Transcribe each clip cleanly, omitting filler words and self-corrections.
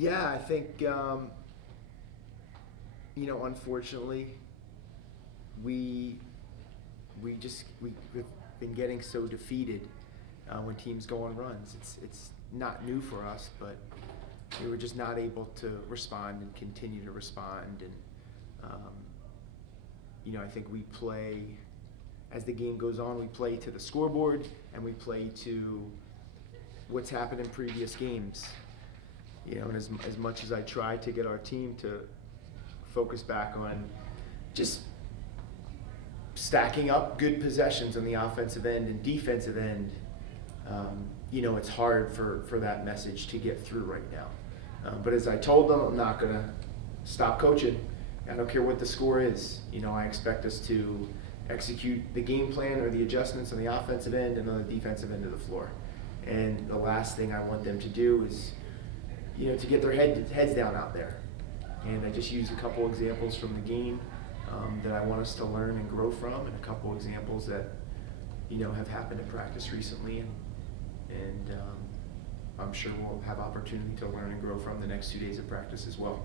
Yeah, I think, unfortunately, we we've been getting so defeated when teams go on runs. It's not new for us, but we were just not able to respond and continue to respond. And I think we play, as the game goes on, we play to the scoreboard and we play to what's happened in previous games. And as much as I try to get our team to focus back on just stacking up good possessions on the offensive end and defensive end, it's hard for that message to get through right now. But as I told them, I'm not going to stop coaching. I don't care what the score is. I expect us to execute the game plan or the adjustments on the offensive end and on the defensive end of the floor. And the last thing I want them to do is, to get their heads down out there. And I just used a couple examples from the game that I want us to learn and grow from, and a couple examples that, have happened in practice recently. And I'm sure we'll have opportunity to learn and grow from the next 2 days of practice as well.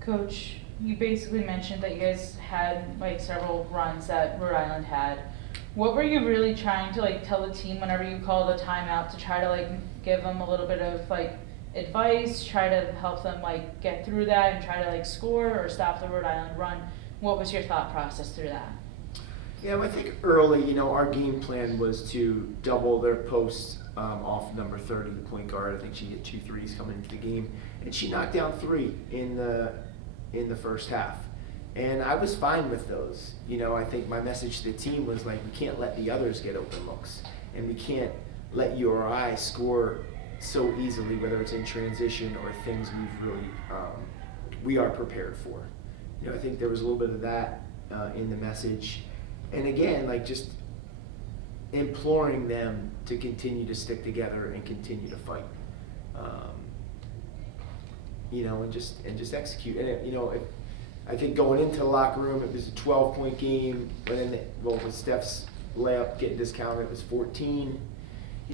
Coach, you basically mentioned that you guys had several runs that Rhode Island had. What were you really trying to tell the team whenever you called a timeout to try to give them a little bit of advice, try to help them get through that and try to score or stop the Rhode Island run? What was your thought process through that? Yeah, I think early, our game plan was to double their posts off number 30, the point guard. I think she hit 2 threes coming into the game, and she knocked down 3 in the first half. And I was fine with those. I think my message to the team was we can't let the others get open looks, and we can't let URI score so easily, whether it's in transition or things we are prepared for. I think there was a little bit of that in the message. And again, just imploring them to continue to stick together and continue to fight, and just execute. And I think going into the locker room, it was a 12-point game, but then with Steph's layup getting discounted, it was 14.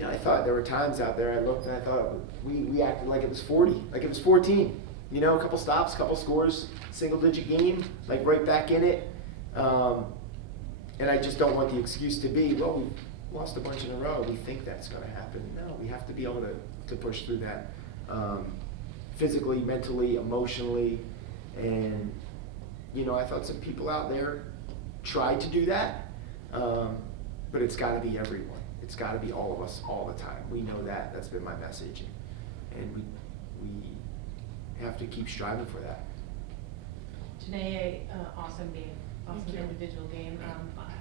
I thought there were times out there I looked and I thought we acted like it was 40, like it was 14. A couple stops, couple scores, single-digit game, right back in it. And I just don't want the excuse to be, well, we've lost a bunch in a row. We think that's going to happen. No, we have to be able to push through that physically, mentally, emotionally. And, I thought some people out there tried to do that, but it's got to be everyone. It's got to be all of us all the time. We know that. That's been my message. And we have to keep striving for that. Janae, awesome game. Awesome individual game.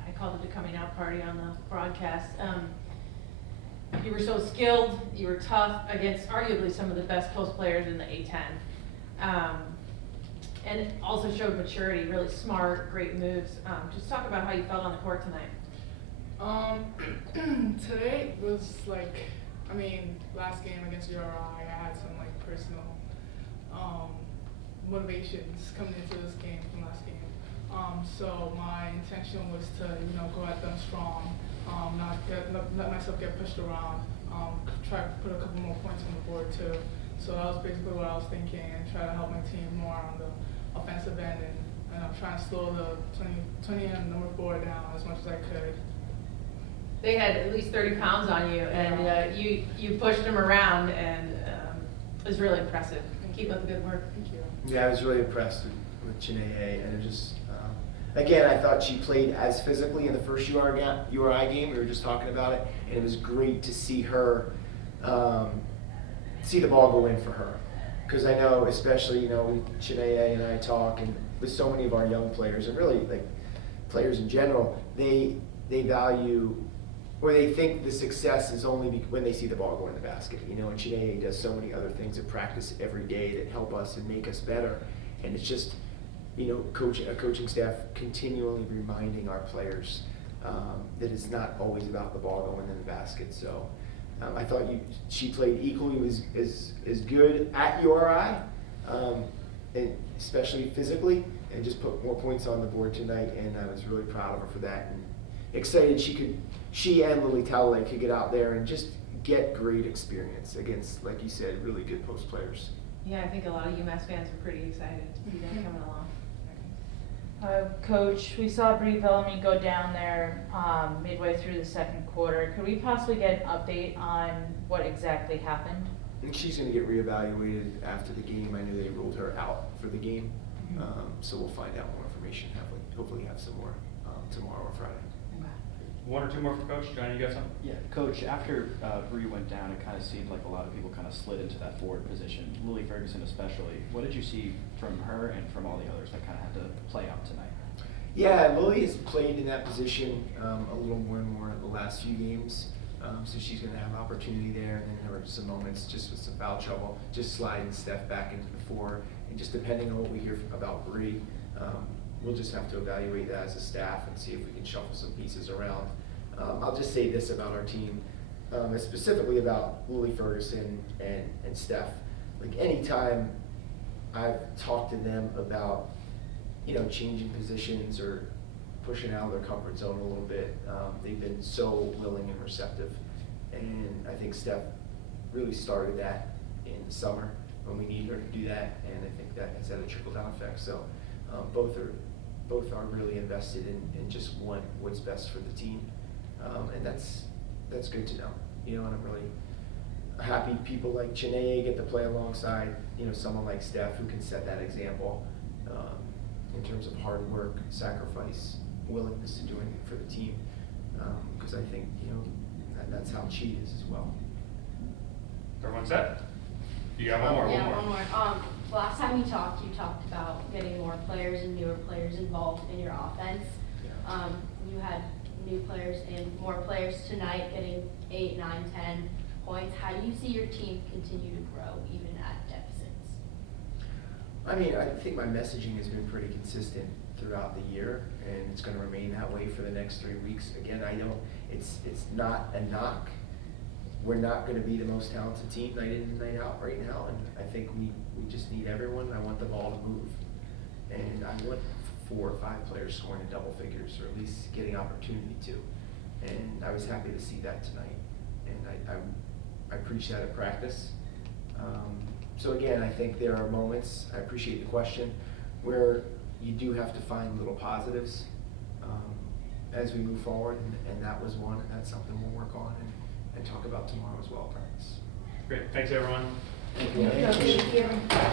I called it the coming out party on the broadcast. You were so skilled, you were tough against arguably some of the best post players in the A10. And it also showed maturity, really smart, great moves. Just talk about how you felt on the court tonight. Today was last game against URI, I had some personal motivations coming into this game from last game. So my intention was to, go at them strong, not let myself get pushed around, try to put a couple more points on the board too. So that was basically what I was thinking, and try to help my team more on the offensive end, and I'm trying to slow the 20 and number 4 down as much as I could. They had at least 30 pounds on you, and you pushed them around, and it was really impressive. Keep up the good work. Thank you. Yeah, I was really impressed with Janae, and it just, again, I thought she played as physically in the first URI game. We were just talking about it, and it was great to see her, see the ball go in for her. Because I know, especially, Janae and I talk, and with so many of our young players, and really, players in general, they value, or they think the success is only when they see the ball go in the basket, and Janae does so many other things at practice every day that help us and make us better. And it's just, a coaching staff continually reminding our players that it's not always about the ball going in the basket. So I thought she played equally as good at URI, and especially physically, and just put more points on the board tonight. And I was really proud of her for that, and excited she and Lily Talley could get out there and just get great experience against, like you said, really good post players. Yeah, I think a lot of UMass fans are pretty excited to see them coming along. Coach, we saw Bree Bellamy go down there midway through the second quarter. Could we possibly get an update on what exactly happened? I think she's going to get reevaluated after the game. I knew they ruled her out for the game, so we'll find out more information. Hopefully have some more tomorrow or Friday. One or two more for Coach. Johnny, you got something? Yeah, Coach, after Bree went down, it kind of seemed like a lot of people kind of slid into that forward position, Lily Ferguson especially. What did you see from her and from all the others that kind of had to play out tonight? Yeah, Lily has played in that position a little more and more the last few games, so she's going to have opportunity there. And then there were some moments just with some foul trouble, just sliding Steph back into the four. And just depending on what we hear about Bree, we'll just have to evaluate that as a staff and see if we can shuffle some pieces around. I'll just say this about our team, specifically about Lily Ferguson and Steph. Like anytime I've talked to them about, changing positions or pushing out of their comfort zone a little bit, they've been so willing and receptive. And I think Steph really started that in the summer when we needed her to do that, and I think that has had a trickle-down effect. So both are really invested in just what's best for the team, and that's good to know. And I'm really happy people like Chanae get to play alongside someone like Steph who can set that example in terms of hard work, sacrifice, willingness to do anything for the team, because I think that's how she is as well. Everyone set? You got one more? Yeah, one more. Last time you talked about getting more players and newer players involved in your offense. Yeah. You had new players and more players tonight getting 8, 9, 10 points. How do you see your team continue to grow even at deficits? I mean, I think my messaging has been pretty consistent throughout the year, and it's going to remain that way for the next 3 weeks. Again, I know it's not a knock. We're not going to be the most talented team night in and night out right now, and I think we just need everyone. I want the ball to move, and I want 4 or 5 players scoring in double figures, or at least getting opportunity to. And I was happy to see that tonight, and I preach that at practice. So again, I think there are moments, I appreciate the question, where you do have to find little positives as we move forward, and that was one, and that's something we'll work on and talk about tomorrow as well, practice. Great. Thanks, everyone. Thank you. Thank you.